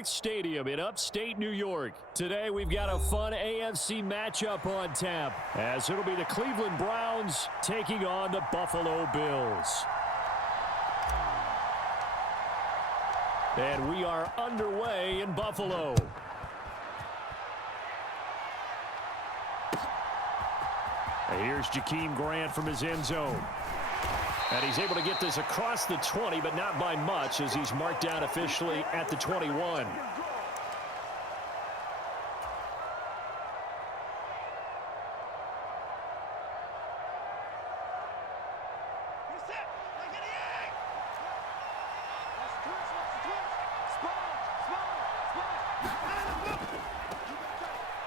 Park Stadium in upstate New York. Today we've got a fun AFC matchup on tap, as it'll be the Cleveland Browns taking on the Buffalo Bills. And we are underway in Buffalo. And here's Jakeem Grant from his end zone. And he's able to get this across the 20, but not by much, as he's marked down officially at the 21.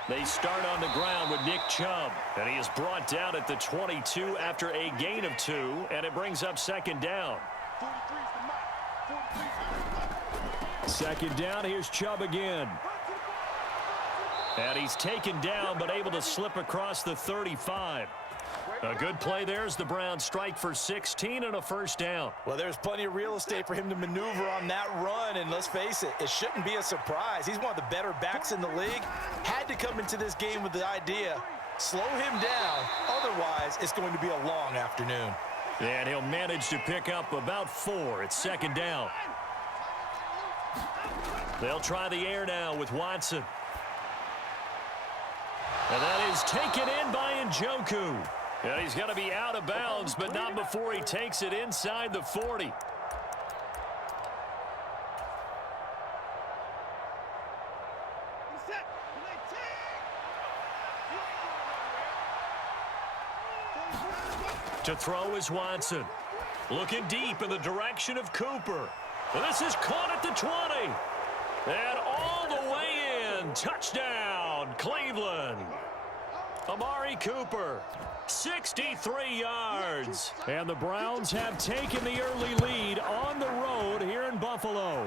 They start on the ground with Nick Chubb, and he is brought down at the 22 after a gain of 2, and it brings up second down. Second down, here's Chubb again. And he's taken down, but able to slip across the 35. A good play there as the Browns strike for 16 and a first down. Well, there's plenty of real estate for him to maneuver on that run, and let's face it, it shouldn't be a surprise. He's one of the better backs in the league. Had to come into this game with the idea, slow him down, otherwise it's going to be a long afternoon. And he'll manage to pick up about 4. It's second down. They'll try the air now with Watson. And that is taken in by Njoku. And he's going to be out of bounds, but not before he takes it inside the 40. To throw is Watson. Looking deep in the direction of Cooper. And this is caught at the 20. And all the way in. Touchdown, Cleveland. Amari Cooper, 63 yards. And the Browns have taken the early lead on the road here in Buffalo.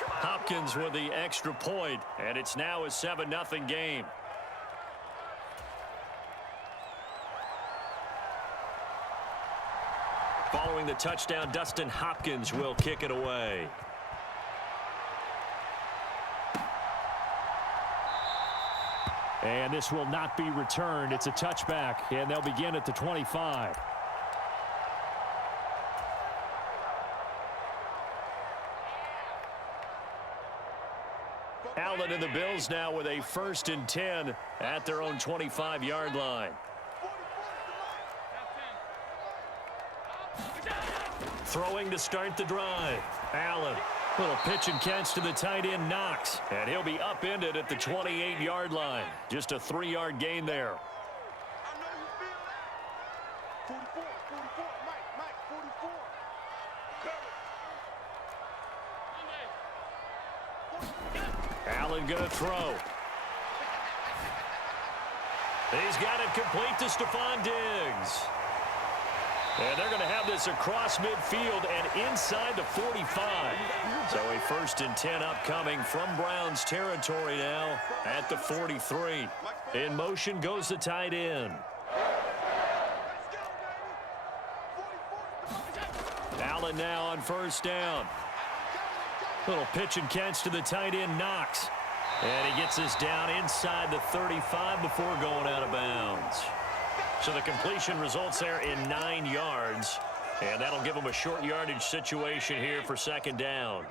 Hopkins with the extra point, and it's now a 7-0 game. Following the touchdown, Dustin Hopkins will kick it away. And this will not be returned. It's a touchback, and they'll begin at the 25. Allen and the Bills now with a 1st and 10 at their own 25-yard line. Throwing to start the drive. Allen. Little pitch and catch to the tight end, Knox. And he'll be upended at the 28-yard line. Just a 3-yard gain there. Allen going to throw. He's got it complete to Stephon Diggs. And they're going to have this across midfield and inside the 45. So a 1st and 10 upcoming from Browns territory now at the 43. In motion goes the tight end. Allen now on 1st down. Little pitch and catch to the tight end, Knox. And he gets this down inside the 35 before going out of bounds. So the completion results there in 9 yards. And that'll give them a short yardage situation here for second down.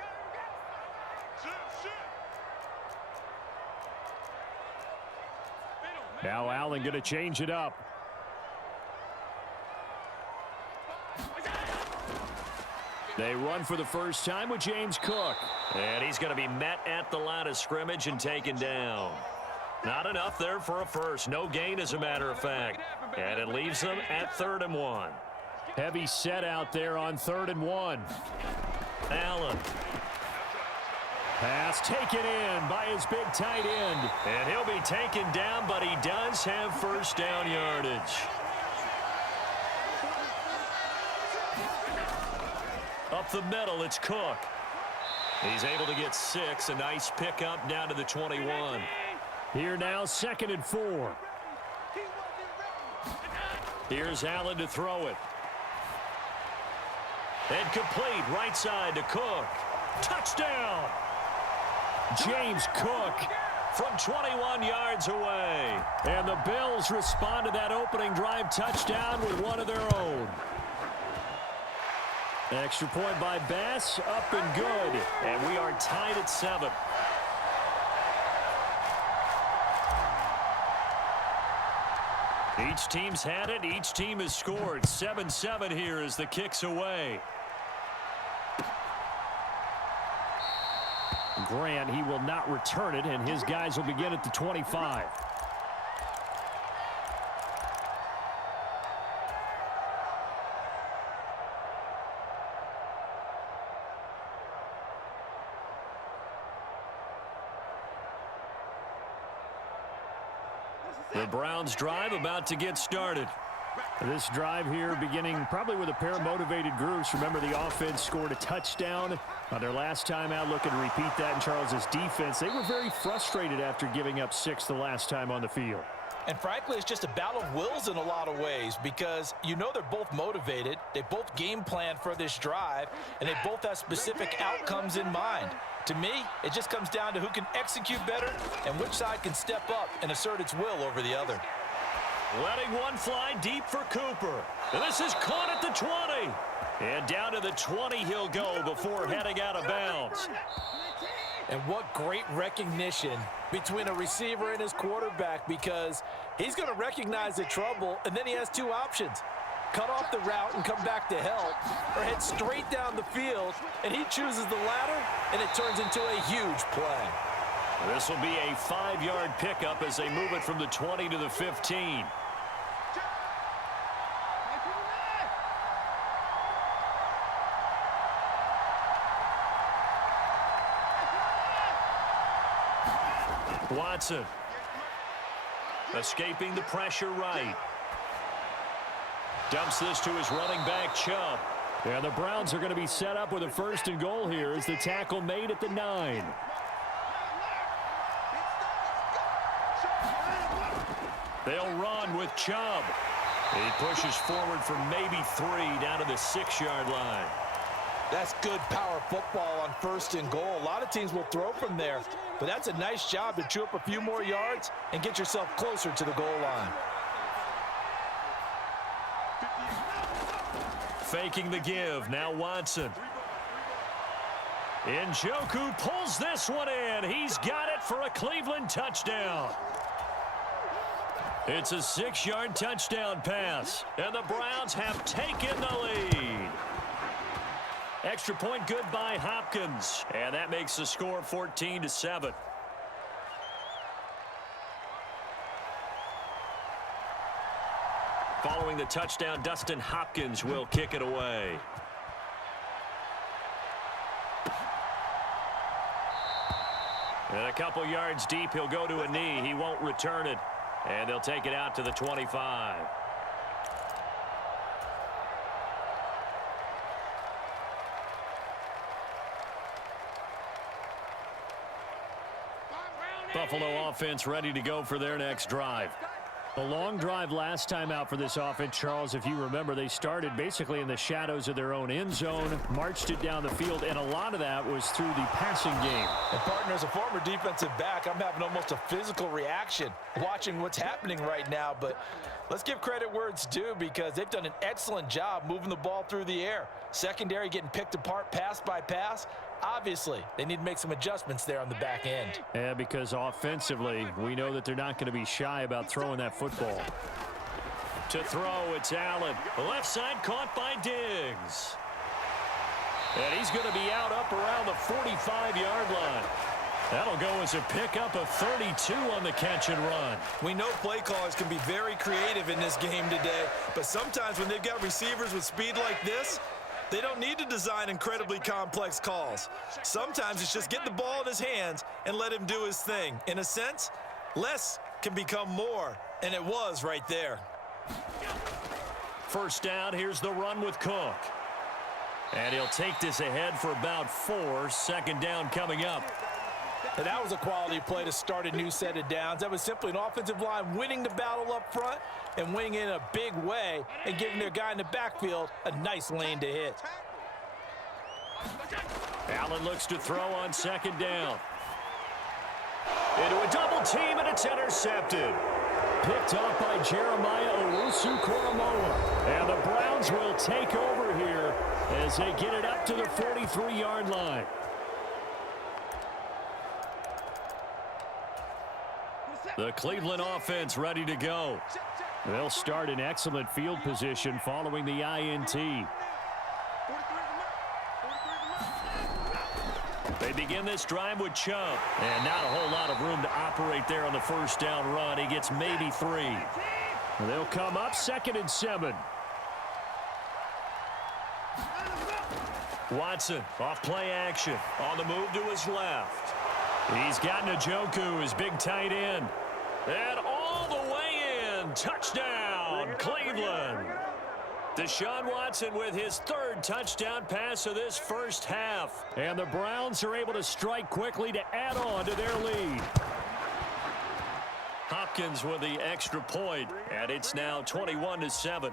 Now Allen going to change it up. They run for the first time with James Cook. And he's going to be met at the line of scrimmage and taken down. Not enough there for a first. No gain, as a matter of fact. And it leaves them at 3rd and 1. Heavy set out there on 3rd and 1. Allen. Pass taken in by his big tight end. And he'll be taken down, but he does have first down yardage. Up the middle, it's Cook. He's able to get 6. A nice pickup down to the 21. Here now, 2nd and 4. Here's Allen to throw it. And complete right side to Cook. Touchdown! James Cook from 21 yards away. And the Bills respond to that opening drive touchdown with one of their own. Extra point by Bass, up and good. And we are tied at 7. Each team's had it. Each team has scored. 7-7 here as the kick's away. Grant, he will not return it, and his guys will begin at the 25. The Browns drive about to get started. This drive here beginning probably with a pair of motivated groups. Remember, the offense scored a touchdown on their last time out. Looking to repeat that in Charles's defense. They were very frustrated after giving up 6 the last time on the field. And frankly, it's just a battle of wills in a lot of ways because you know they're both motivated. They both game plan for this drive, and they both have specific outcomes in mind. To me, it just comes down to who can execute better and which side can step up and assert its will over the other. Letting one fly deep for Cooper. And this is caught at the 20. And down to the 20 he'll go before heading out of bounds. And what great recognition between a receiver and his quarterback, because he's going to recognize the trouble, and then he has two options. Cut off the route and come back to help, or head straight down the field, and he chooses the latter, and it turns into a huge play. This will be a 5-yard pickup as they move it from the 20 to the 15. Watson escaping the pressure right. Dumps this to his running back, Chubb. And the Browns are going to be set up with a 1st and goal here as the tackle made at the 9. They'll run with Chubb. He pushes forward for maybe 3 down to the 6-yard line. That's good power football on 1st and goal. A lot of teams will throw from there, but that's a nice job to chew up a few more yards and get yourself closer to the goal line. Faking the give. Now Watson. Njoku pulls this one in. He's got it for a Cleveland touchdown. It's a 6-yard touchdown pass, and the Browns have taken the lead. Extra point good by Hopkins, and that makes the score 14-7. Following the touchdown, Dustin Hopkins will kick it away. And a couple yards deep, he'll go to a knee. He won't return it, and they'll take it out to the 25. Buffalo offense ready to go for their next drive. A long drive last time out for this offense, Charles. If you remember, they started basically in the shadows of their own end zone, marched it down the field, and a lot of that was through the passing game. And partner, as a former defensive back, I'm having almost a physical reaction watching what's happening right now. But let's give credit where it's due because they've done an excellent job moving the ball through the air. Secondary getting picked apart pass by pass. Obviously, they need to make some adjustments there on the back end. Yeah, because offensively, we know that they're not going to be shy about throwing that football. To throw, it's Allen. The left side caught by Diggs. And he's going to be out up around the 45-yard line. That'll go as a pickup of 32 on the catch and run. We know play callers can be very creative in this game today, but sometimes when they've got receivers with speed like this, they don't need to design incredibly complex calls. Sometimes it's just get the ball in his hands and let him do his thing. In a sense, less can become more, and it was right there. First down, here's the run with Cook. And he'll take this ahead for about 4. Second down coming up. And that was a quality play to start a new set of downs. That was simply an offensive line winning the battle up front and winning in a big way and giving their guy in the backfield a nice lane to hit. Allen looks to throw on second down. Into a double team, and it's intercepted. Picked up by Jeremiah Owusu-Koramoah. And the Browns will take over here as they get it up to the 43-yard line. The Cleveland offense ready to go. They'll start in excellent field position following the INT. They begin this drive with Chubb. And not a whole lot of room to operate there on the first down run. He gets maybe 3. They'll come up 2nd and 7. Watson off play action. On the move to his left. He's got Njoku, his big tight end. And all the way in. Touchdown, Cleveland. Deshaun Watson with his 3rd touchdown pass of this first half. And the Browns are able to strike quickly to add on to their lead. Hopkins with the extra point, and it's now 21-7.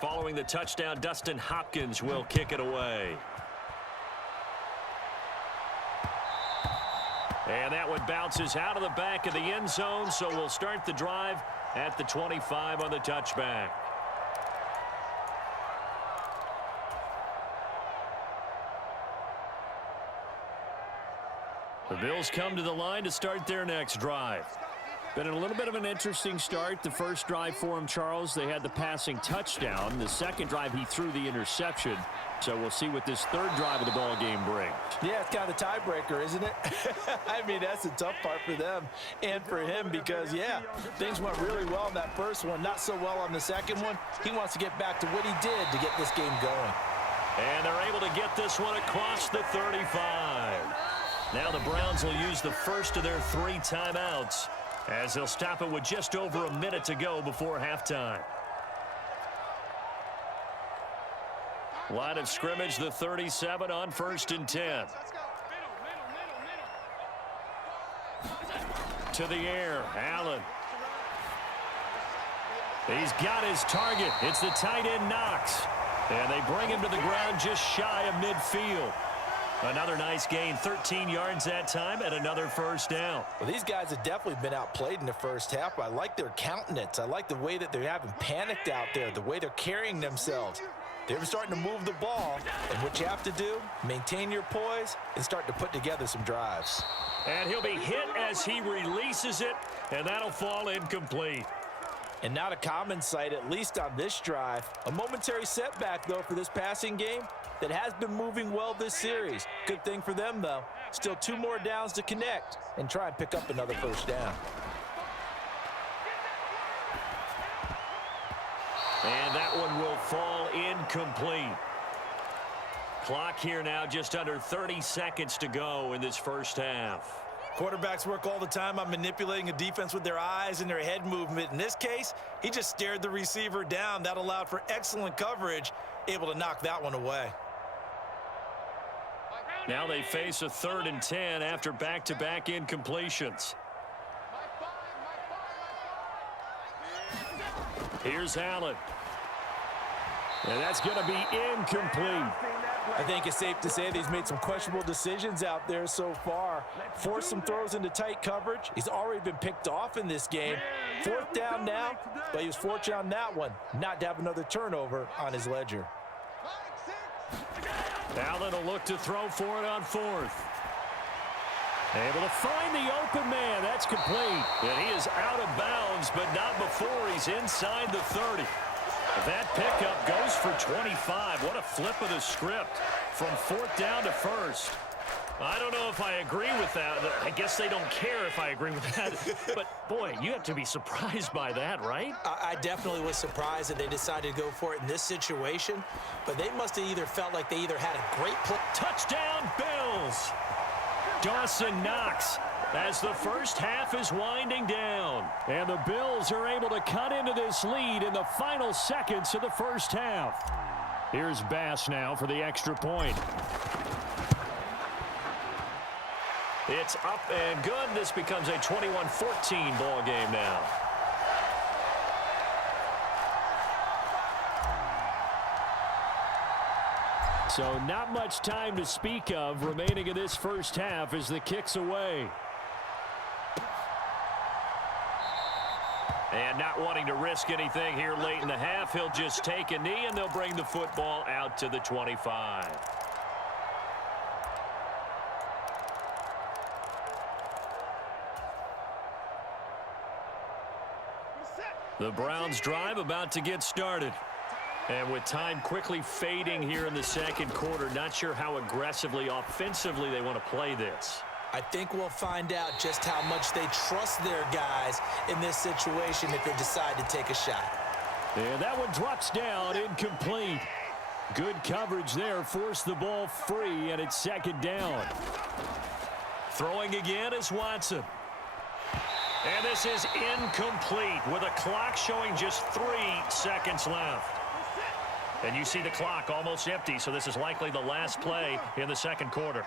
Following the touchdown, Dustin Hopkins will kick it away. And that one bounces out of the back of the end zone, so we'll start the drive at the 25 on the touchback. The Bills come to the line to start their next drive. Been a little bit of an interesting start. The first drive for him, Charles, they had the passing touchdown. The second drive, he threw the interception. So we'll see what this 3rd drive of the ball game brings. Yeah, it's kind of the tiebreaker, isn't it? I mean, that's the tough part for them and for him because, yeah, things went really well in that first one, not so well on the second one. He wants to get back to what he did to get this game going. And they're able to get this one across the 35. Now the Browns will use the first of their 3 timeouts as they'll stop it with just over a minute to go before halftime. Line of scrimmage, the 37 on 1st and 10. To the air, Allen. He's got his target. It's the tight end Knox. And they bring him to the ground just shy of midfield. Another nice gain, 13 yards that time, and another first down. Well, these guys have definitely been outplayed in the first half. I like their countenance. I like the way that they haven't panicked out there, the way they're carrying themselves. They're starting to move the ball, and what you have to do, maintain your poise and start to put together some drives. And he'll be hit as he releases it, and that'll fall incomplete. And not a common sight, at least on this drive. A momentary setback, though, for this passing game that has been moving well this series. Good thing for them, though. Still 2 more downs to connect and try and pick up another first down. And that one will fall incomplete. Clock here now, just under 30 seconds to go in this first half. Quarterbacks work all the time on manipulating a defense with their eyes and their head movement. In this case, he just stared the receiver down. That allowed for excellent coverage, able to knock that one away. Now they face a 3rd and 10 after back-to-back incompletions. Here's Allen. And that's going to be incomplete. I think it's safe to say that he's made some questionable decisions out there so far. Forced some throws into tight coverage. He's already been picked off in this game. 4th down now, but he was fortunate on that one not to have another turnover on his ledger. Allen will look to throw for it on 4th. Able to find the open man. That's complete. And he is out of bounds, but not before he's inside the 30. That pickup goes for 25. What a flip of the script from 4th down to 1st. I don't know if I agree with that. I guess they don't care if I agree with that. But, boy, you have to be surprised by that, right? I definitely was surprised that they decided to go for it in this situation. But they must have either felt like they either had a great play. Touchdown, Bills! Dawson Knox as the first half is winding down. And the Bills are able to cut into this lead in the final seconds of the first half. Here's Bass now for the extra point. It's up and good. This becomes a 21-14 ball game now. So not much time to speak of remaining in this first half as the kick's away. And not wanting to risk anything here late in the half, he'll just take a knee and they'll bring the football out to the 25. The Browns drive about to get started. And with time quickly fading here in the second quarter, not sure how aggressively, offensively they want to play this. I think we'll find out just how much they trust their guys in this situation if they decide to take a shot. And that one drops down, incomplete. Good coverage there, forced the ball free, and it's second down. Throwing again is Watson. And this is incomplete with a clock showing just 3 seconds left. And you see the clock almost empty, so this is likely the last play in the second quarter.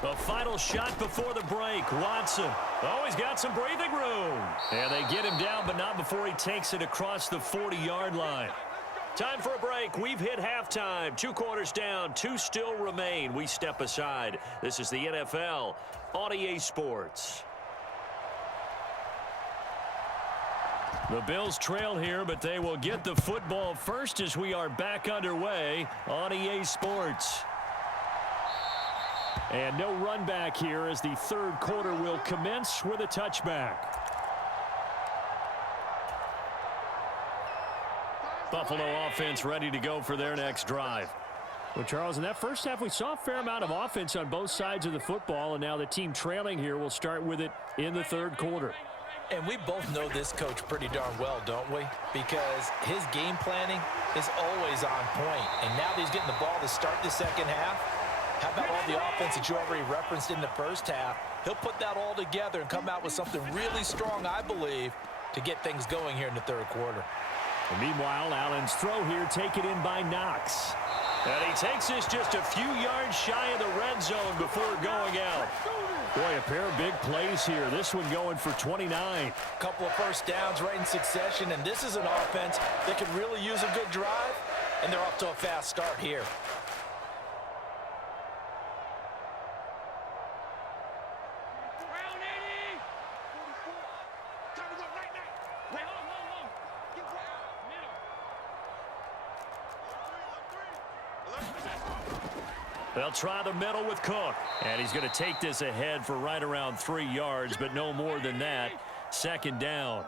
The final shot before the break. Watson. Oh, he's got some breathing room. And they get him down, but not before he takes it across the 40-yard line. Time for a break. We've hit halftime. 2 quarters down. 2 still remain. We step aside. This is the NFL on EA Sports. The Bills trail here, but they will get the football first as we are back underway on EA Sports. And no run back here as the third quarter will commence with a touchback. Buffalo offense ready to go for their next drive. Well, Charles, in that first half, we saw a fair amount of offense on both sides of the football, and now the team trailing here will start with it in the third quarter. And we both know this coach pretty darn well, don't we? Because his game planning is always on point. And now that he's getting the ball to start the second half, how about all the offense that you already referenced in the first half? He'll put that all together and come out with something really strong, I believe, to get things going here in the third quarter. And meanwhile, Allen's throw here taken in by Knox. And he takes this just a few yards shy of the red zone before going out. Boy, a pair of big plays here. This one going for 29. A couple of first downs right in succession, and this is an offense that could really use a good drive, and they're off to a fast start here. They'll try the middle with Cook. And he's going to take this ahead for right around 3 yards, but no more than that. Second down.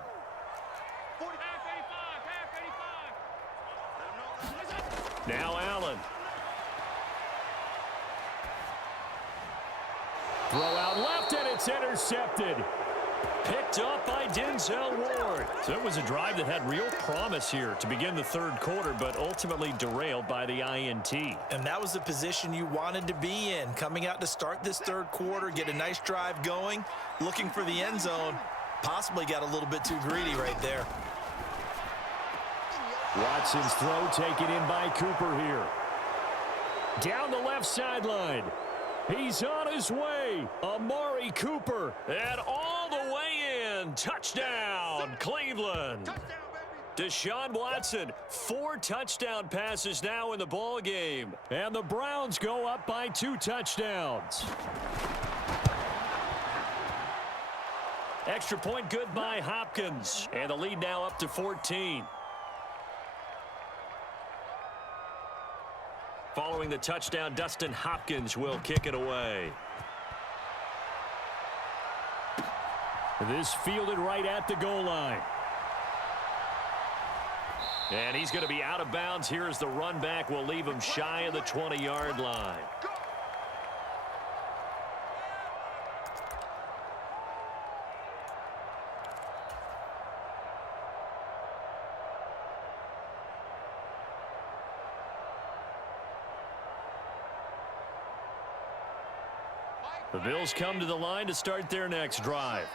Now Allen. Throw out left, and it's intercepted. Picked up by Denzel Ward. So it was a drive that had real promise here to begin the third quarter, but ultimately derailed by the INT. And that was the position you wanted to be in, coming out to start this third quarter, get a nice drive going, looking for the end zone. Possibly got a little bit too greedy right there. Watson's throw taken in by Cooper here. Down the left sideline. He's on his way. Amari Cooper. And all the way in. Touchdown, Cleveland. Deshaun Watson, 4 touchdown passes now in the ball game. And the Browns go up by 2 touchdowns. Extra point good by Hopkins. And the lead now up to 14. Following the touchdown, Dustin Hopkins will kick it away. This fielded right at the goal line. And he's going to be out of bounds here as the run back will leave him shy of the 20-yard line. The Bills come to the line to start their next drive.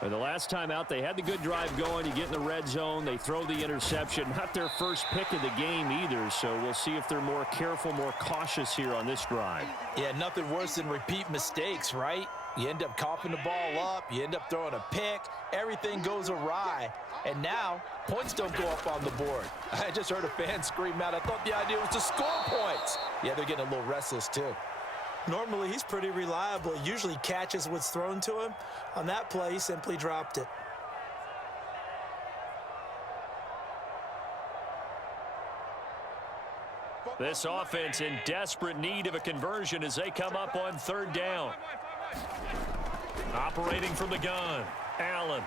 And the last time out, they had the good drive going. You get in the red zone, they throw the interception. Not their first pick of the game either, so we'll see if they're more careful, more cautious here on this drive. Yeah, nothing worse than repeat mistakes, right? You end up coughing the ball up. You end up throwing a pick. Everything goes awry. And now, points don't go up on the board. I just heard a fan scream out. I thought the idea was to score points. Yeah, they're getting a little restless, too. Normally, he's pretty reliable. He usually catches what's thrown to him. On that play, he simply dropped it. This offense in desperate need of a conversion as they come up on third down. Operating from the gun, Allen.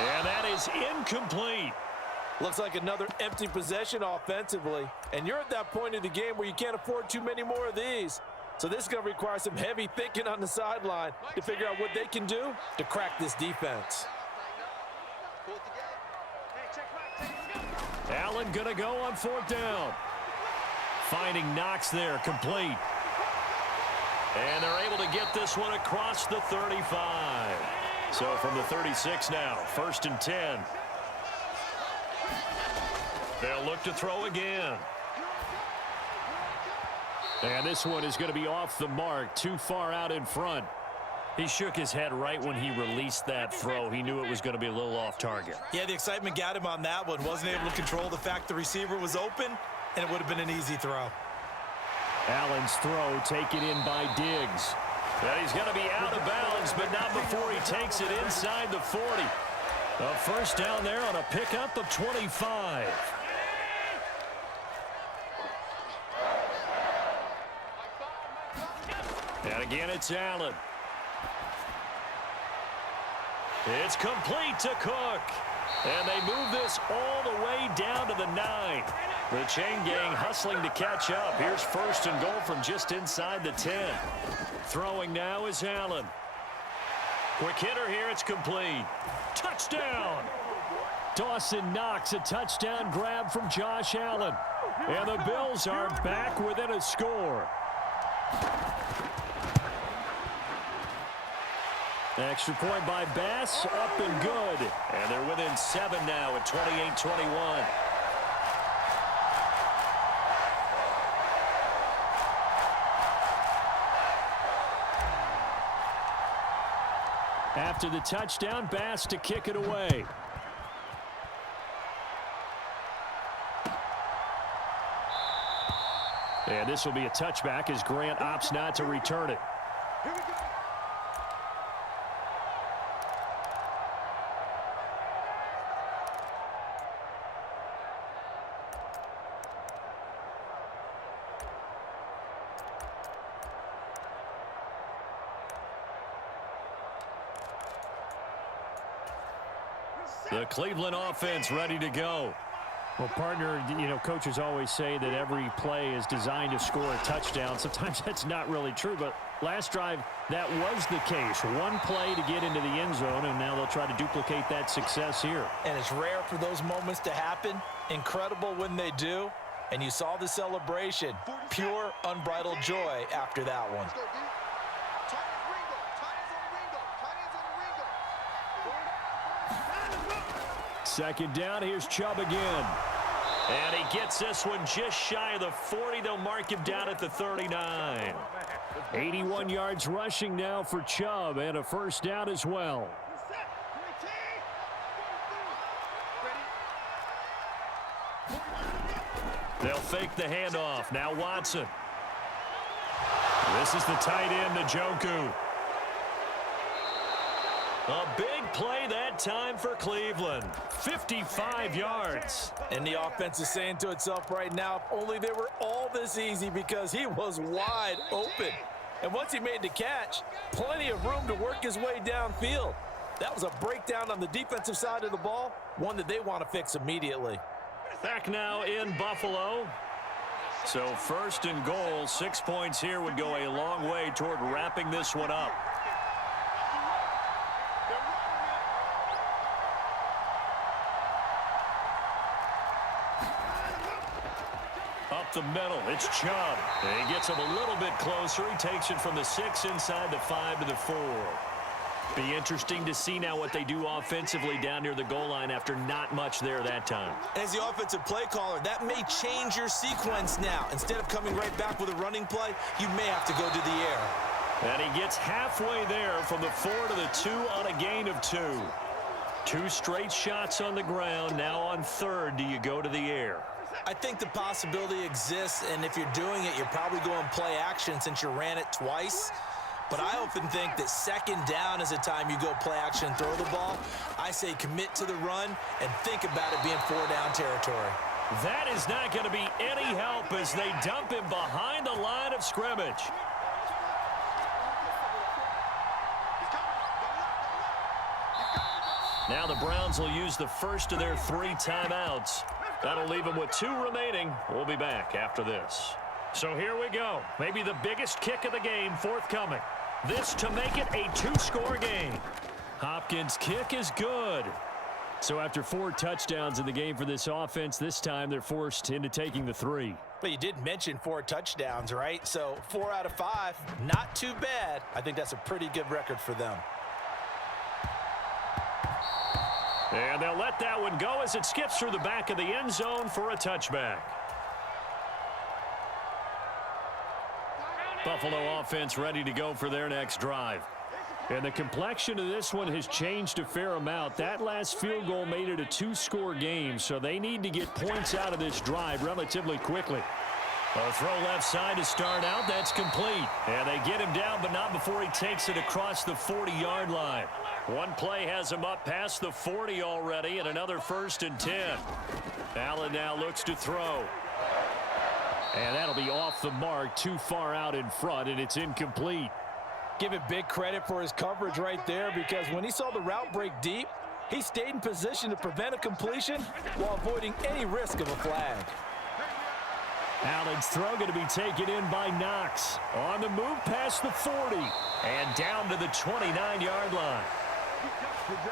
And that is incomplete. Looks like another empty possession offensively. And you're at that point in the game where you can't afford too many more of these. So this is going to require some heavy thinking on the sideline to figure out what they can do to crack this defense. Allen going to go on fourth down. Finding Knox there, complete. And they're able to get this one across the 35. So from the 36 now, 1st and 10. They'll look to throw again. And this one is going to be off the mark, too far out in front. He shook his head right when he released that throw. He knew it was going to be a little off target. Yeah, the excitement got him on that one. Wasn't able to control the fact the receiver was open, and it would have been an easy throw. Allen's throw taken in by Diggs. Well, he's going to be out of bounds, but not before he takes it inside the 40. A first down there on a pickup of 25. And again, it's Allen. It's complete to Cook. And they move this all the way down to the 9. The chain gang hustling to catch up. Here's 1st and goal from just inside the 10. Throwing now is Allen. Quick hitter here, it's complete. Touchdown! Dawson Knox, a touchdown grab from Josh Allen. And the Bills are back within a score. Extra point by Bass, up and good. And they're within 7 now at 28-21. After the touchdown, Bass to kick it away. And this will be a touchback as Grant opts not to return it. Here we go. The Cleveland offense ready to go. Well, partner, you know, coaches always say that every play is designed to score a touchdown. Sometimes that's not really true, but last drive, that was the case. One play to get into the end zone, and now they'll try to duplicate that success here. And it's rare for those moments to happen. Incredible when they do. And you saw the celebration. Pure, unbridled joy after that one. Second down, here's Chubb again. And he gets this one just shy of the 40. They'll mark him down at the 39. 81 yards rushing now for Chubb, and a first down as well. They'll fake the handoff. Now Watson. This is the tight end, Njoku. A big play that time for Cleveland. 55 yards. And the offense is saying to itself right now, if only they were all this easy, because he was wide open. And once he made the catch, plenty of room to work his way downfield. That was a breakdown on the defensive side of the ball, one that they want to fix immediately. Back now in Buffalo. So 1st and goal, 6 points here would go a long way toward wrapping this one up. Up the middle, it's Chubb. And he gets him a little bit closer. He takes it from the 6 inside the 5 to the 4. Be interesting to see now what they do offensively down near the goal line after not much there that time. As the offensive play caller, that may change your sequence now. Instead of coming right back with a running play, you may have to go to the air. And he gets halfway there from the 4 to the 2 on a gain of 2. 2 straight shots on the ground. Now on third, do you go to the air? I think the possibility exists, and if you're doing it, you're probably going play action since you ran it twice. But I often think that second down is a time you go play action and throw the ball. I say commit to the run and think about it being 4-down territory. That is not going to be any help as they dump him behind the line of scrimmage. Now the Browns will use the first of their 3 timeouts. That'll leave them with 2 remaining. We'll be back after this. So here we go. Maybe the biggest kick of the game forthcoming. This to make it a 2-score game. Hopkins' kick is good. So after 4 touchdowns in the game for this offense, this time they're forced into taking the 3. But you did mention 4 touchdowns, right? So 4 out of 5, not too bad. I think that's a pretty good record for them. And they'll let that one go as it skips through the back of the end zone for a touchback. Buffalo offense ready to go for their next drive. And the complexion of this one has changed a fair amount. That last field goal made it a 2-score game, so they need to get points out of this drive relatively quickly. A throw left side to start out. That's complete. And they get him down, but not before he takes it across the 40-yard line. One play has him up past the 40 already, and another 1st and 10. Allen now looks to throw. And that'll be off the mark, too far out in front, and it's incomplete. Give it big credit for his coverage right there, because when he saw the route break deep, he stayed in position to prevent a completion while avoiding any risk of a flag. Allen's throw going to be taken in by Knox. On the move past the 40 and down to the 29-yard line.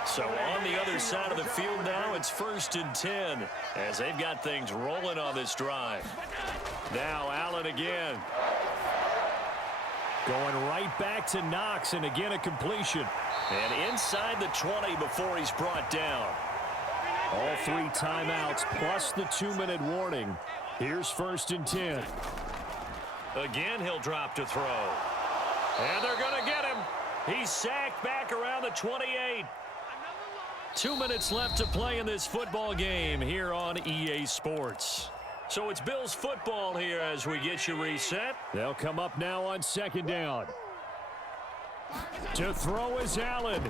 So on the other side of the field now, it's 1st and 10 as they've got things rolling on this drive. Now Allen again. Going right back to Knox, and again a completion. And inside the 20 before he's brought down. All 3 timeouts plus the 2-minute warning. Here's 1st and 10. Again, he'll drop to throw. And they're going to get him. He's sacked back around the 28. 2 minutes left to play in this football game here on EA Sports. So it's Bills football here as we get you reset. They'll come up now on 2nd down. To throw is Allen.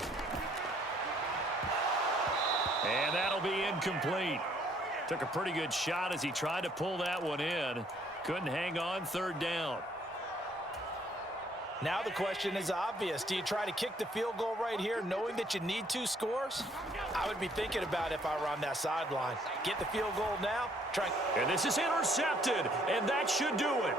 And that'll be incomplete. Took a pretty good shot as he tried to pull that one in. Couldn't hang on 3rd down. Now the question is obvious. Do you try to kick the field goal right here knowing that you need 2 scores? I would be thinking about it if I were on that sideline. Get the field goal now. Try. And this is intercepted, and that should do it.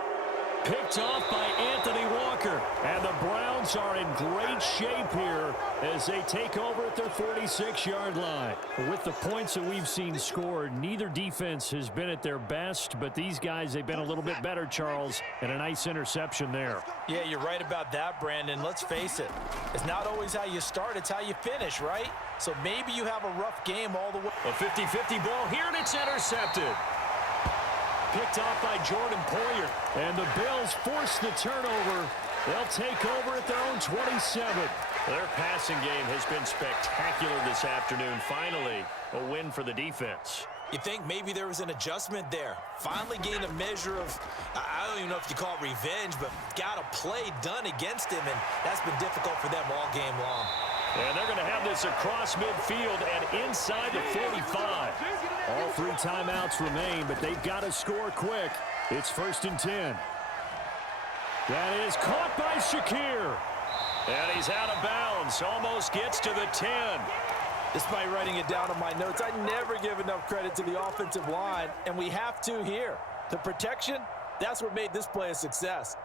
Picked off by Anthony Walker. And the Browns are in great shape here as they take over at their 46-yard line. With the points that we've seen scored, neither defense has been at their best, but these guys, they've been a little bit better, Charles, and a nice interception there. Yeah, you're right about that, Brandon. Let's face it. It's not always how you start, it's how you finish, right? So maybe you have a rough game all the way. A 50-50 ball here, and it's intercepted. Picked off by Jordan Poyer. And the Bills force the turnover. They'll take over at their own 27. Their passing game has been spectacular this afternoon. Finally, a win for the defense. You think maybe there was an adjustment there. Finally gained a measure of, I don't even know if you call it revenge, but got a play done against him, and that's been difficult for them all game long. And they're going to have this across midfield and inside the 45. All 3 timeouts remain, but they've got to score quick. It's 1st and 10. That is caught by Shakir. And he's out of bounds. Almost gets to the 10. Despite writing it down on my notes, I never give enough credit to the offensive line, and we have to here. The protection, that's what made this play a success.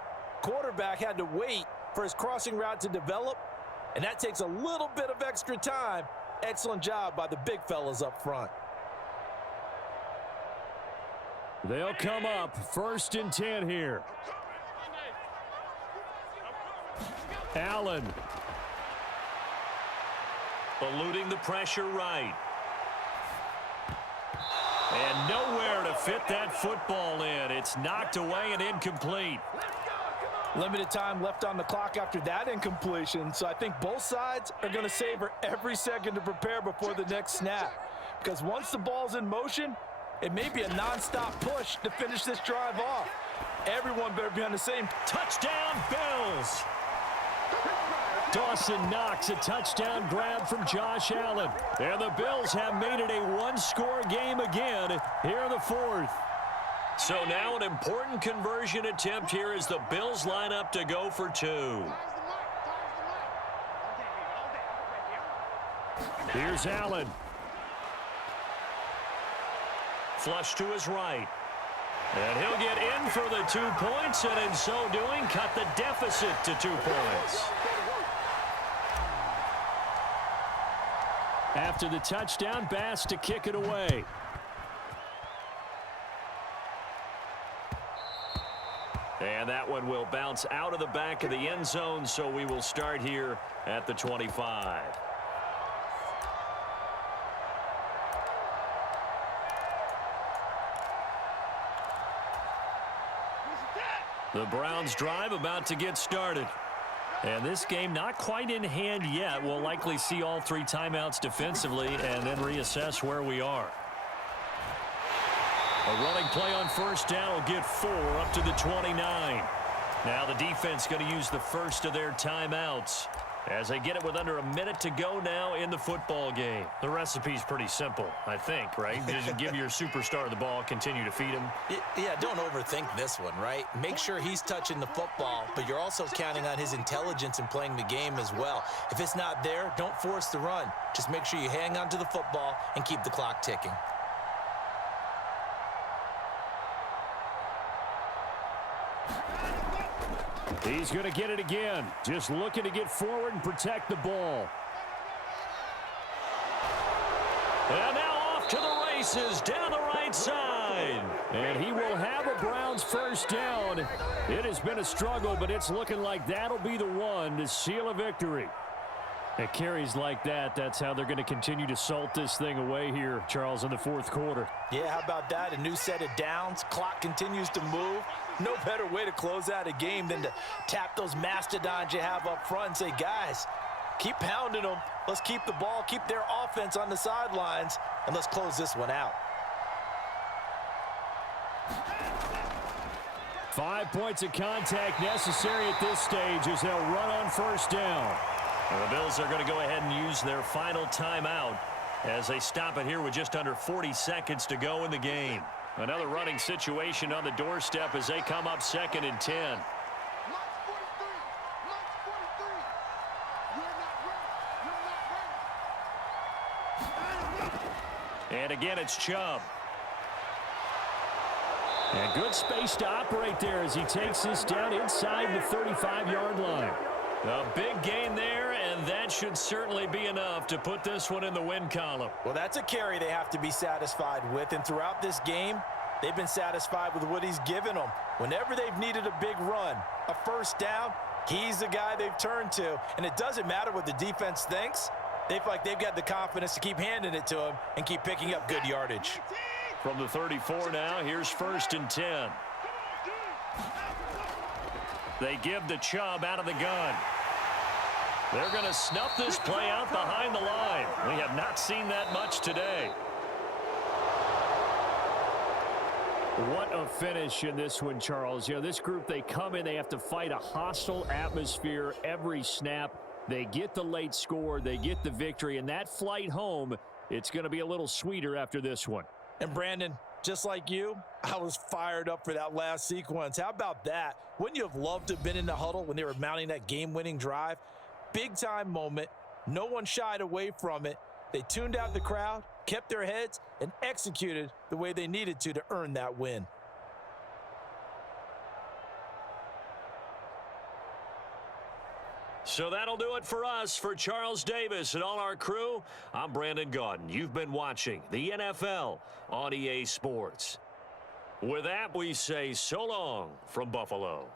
Quarterback had to wait for his crossing route to develop, and that takes a little bit of extra time. Excellent job by the big fellas up front. They'll come up 1st and 10 here. Allen. Eluding the pressure right. And nowhere to fit that football in. It's knocked away and incomplete. Limited time left on the clock after that incompletion, so I think both sides are going to savor every second to prepare before the next snap. Because once the ball's in motion, it may be a nonstop push to finish this drive off. Everyone better be on the same. Touchdown, Bills. Dawson Knox, a touchdown grab from Josh Allen. And the Bills have made it a one-score game again here in the fourth. So now an important conversion attempt here as the Bills line up to go for two. Here's Allen. Flush to his right. And he'll get in for the 2 points, and in so doing, cut the deficit to 2 points. After the touchdown, Bass to kick it away. And that one will bounce out of the back of the end zone, so we will start here at the 25. The Browns drive about to get started. And this game not quite in hand yet. We'll likely see all 3 timeouts defensively and then reassess where we are. A running play on first down will get 4 up to the 29. Now the defense going to use the first of their timeouts as they get it with under a minute to go now in the football game. The recipe's pretty simple, I think, right? Just give your superstar the ball, continue to feed him. Yeah, don't overthink this one, right? Make sure he's touching the football, but you're also counting on his intelligence in playing the game as well. If it's not there, don't force the run. Just make sure you hang on to the football and keep the clock ticking. He's going to get it again. Just looking to get forward and protect the ball. And now off to the races down the right side. And he will have a Browns first down. It has been a struggle, but it's looking like that'll be the one to seal a victory. At carries like that, that's how they're going to continue to salt this thing away here, Charles, in the fourth quarter. Yeah, how about that? A new set of downs. Clock continues to move. No better way to close out a game than to tap those mastodons you have up front and say, guys, keep pounding them. Let's keep the ball, keep their offense on the sidelines, and let's close this one out. 5 points of contact necessary at this stage as they'll run on first down. And the Bills are going to go ahead and use their final timeout as they stop it here with just under 40 seconds to go in the game. Another running situation on the doorstep as they come up 2nd and 10. And again, it's Chubb. And good space to operate there as he takes this down inside the 35-yard line. A big gain there, and that should certainly be enough to put this one in the win column. Well, that's a carry they have to be satisfied with, and throughout this game, they've been satisfied with what he's given them. Whenever they've needed a big run, a first down, he's the guy they've turned to, and it doesn't matter what the defense thinks. They feel like they've got the confidence to keep handing it to him and keep picking up good yardage. From the 34 now, here's 1st and 10. They give the Chubb out of the gun. They're going to snuff this play out behind the line. We have not seen that much today. What a finish in this one, Charles. You know, this group, they come in, they have to fight a hostile atmosphere every snap. They get the late score, they get the victory, and that flight home, it's going to be a little sweeter after this one. And Brandon, just like you, I was fired up for that last sequence. How about that? Wouldn't you have loved to have been in the huddle when they were mounting that game-winning drive? Big-time moment. No one shied away from it. They tuned out the crowd, kept their heads, and executed the way they needed to earn that win. So that'll do it for us. For Charles Davis and all our crew, I'm Brandon Gaudin. You've been watching the NFL on EA Sports. With that, we say so long from Buffalo.